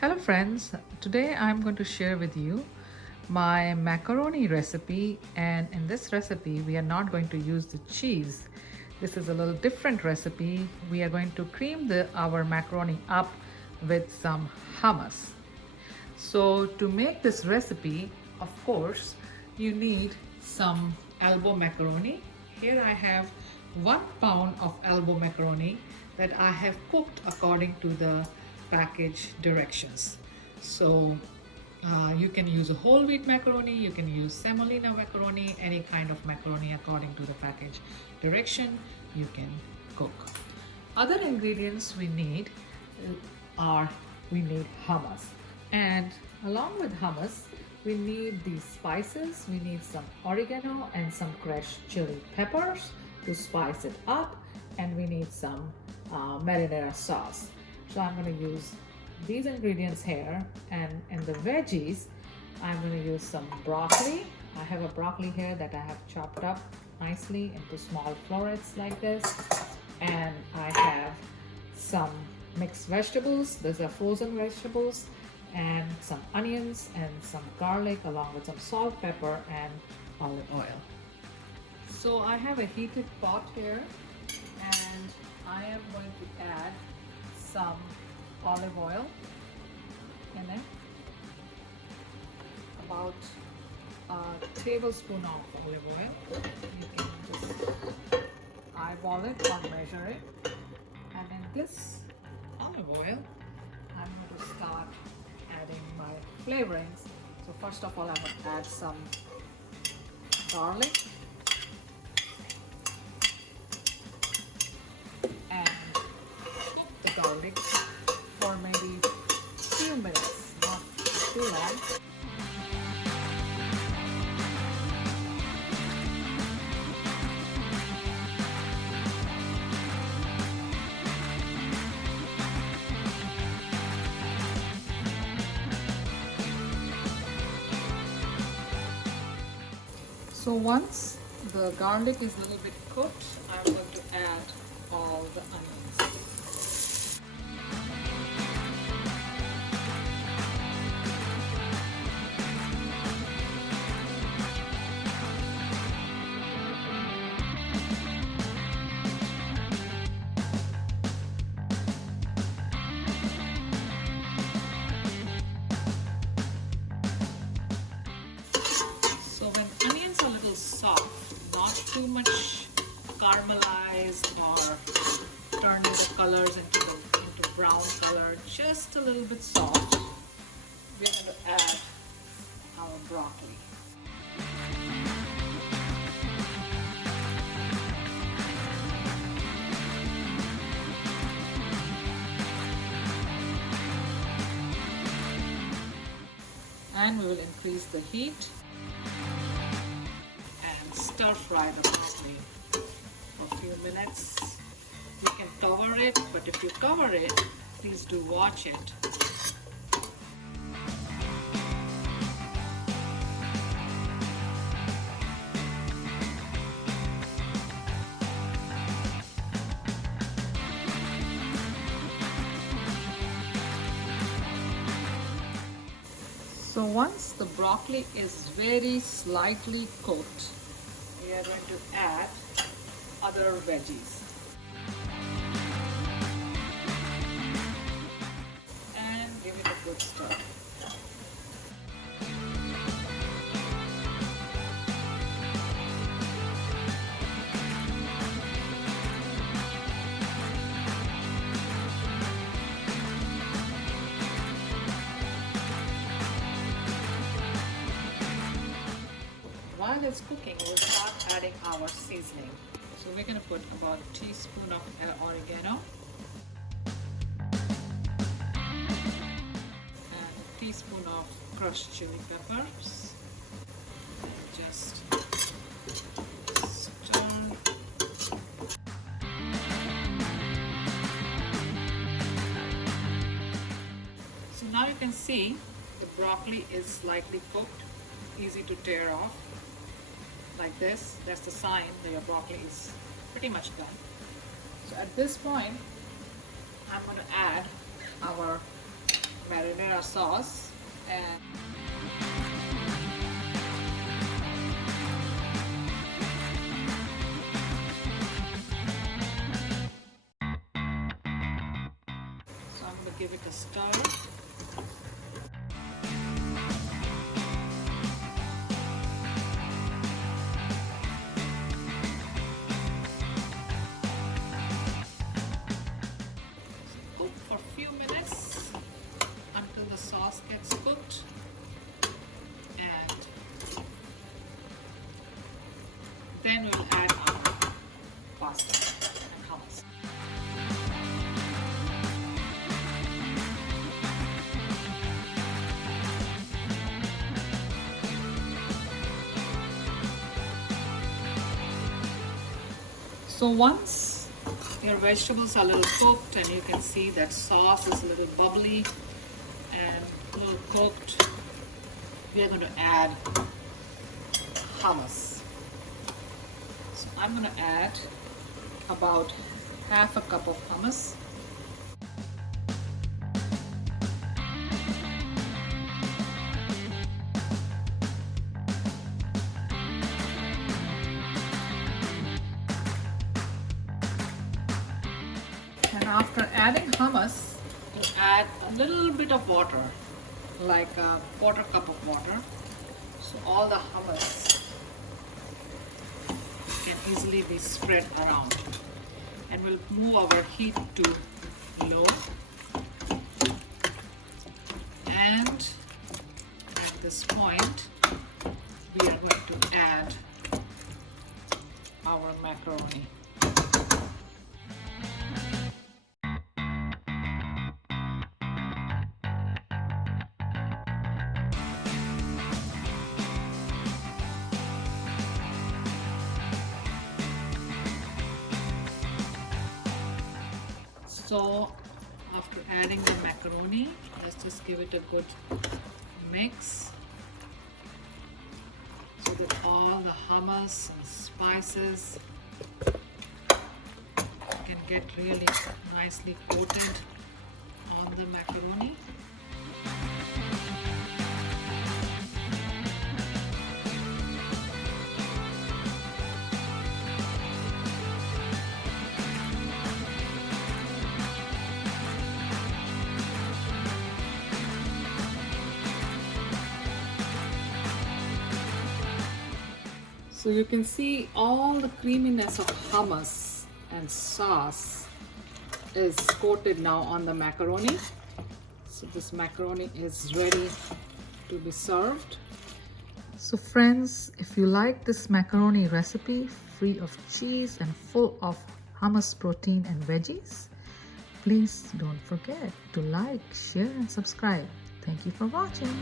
Hello friends, today I'm going to share with you my macaroni recipe, and in this recipe we are not going to use the cheese. This is a little different recipe. We are going to cream our macaroni up with some hummus. So to make this recipe, of course, you need some elbow macaroni. Here I have 1 pound of elbow macaroni that I have cooked according to the package directions. So you can use a whole wheat macaroni, you can use semolina macaroni, any kind of macaroni according to the package direction you can cook. Other ingredients we need are we need hummus, and along with hummus we need these spices. We need some oregano and some crushed chili peppers to spice it up, and we need some marinara sauce. So I'm going to use these ingredients here, and in the veggies I'm going to use some broccoli. I have a broccoli here that I have chopped up nicely into small florets like this, and I have some mixed vegetables. These are frozen vegetables, and some onions and some garlic, along with some salt, pepper, and olive oil. So I have a heated pot here, and I am going to add some olive oil in it, about a tablespoon of olive oil. You can just eyeball it or measure it. And in this olive oil, I'm going to start adding my flavorings. So first of all, I'm going to add some garlic and cook the garlic for maybe few minutes, not too long. So once the garlic is a little bit cooked, I'm going to add all the onions. So when onions are a little soft, not too much caramelized or turning the colors into brown color, just a little bit soft, we're going to add our broccoli. And we will increase the heat and stir fry the broccoli for a few minutes. You can cover it, but if you cover it, please do watch it. So once the broccoli is very slightly cooked, we are going to add other veggies. And give it a good stir. While it's cooking, we'll start adding our seasoning. So we're going to put about a teaspoon of oregano and a teaspoon of crushed chili peppers. And just stir. So now you can see the broccoli is slightly cooked, easy to tear off. Like this, that's the sign that your broccoli is pretty much done. So at this point, I'm going to add our marinara sauce, and so I'm going to give it a stir. Cook for a few minutes until the sauce gets cooked, and then we'll add our pasta and hummus. So once your vegetables are a little cooked and you can see that sauce is a little bubbly and a little cooked, we are going to add hummus. So I'm going to add about half a cup of hummus. And after adding hummus, you add a little bit of water, like a quarter cup of water. So all the hummus can easily be spread around. And we'll move our heat to low. And at this point, we are going to add our macaroni. So after adding the macaroni, let's just give it a good mix so that all the hummus and spices can get really nicely coated on the macaroni. So you can see all the creaminess of hummus and sauce is coated now on the macaroni. So this macaroni is ready to be served. So friends, if you like this macaroni recipe free of cheese and full of hummus protein and veggies, please don't forget to like, share and subscribe. Thank you for watching.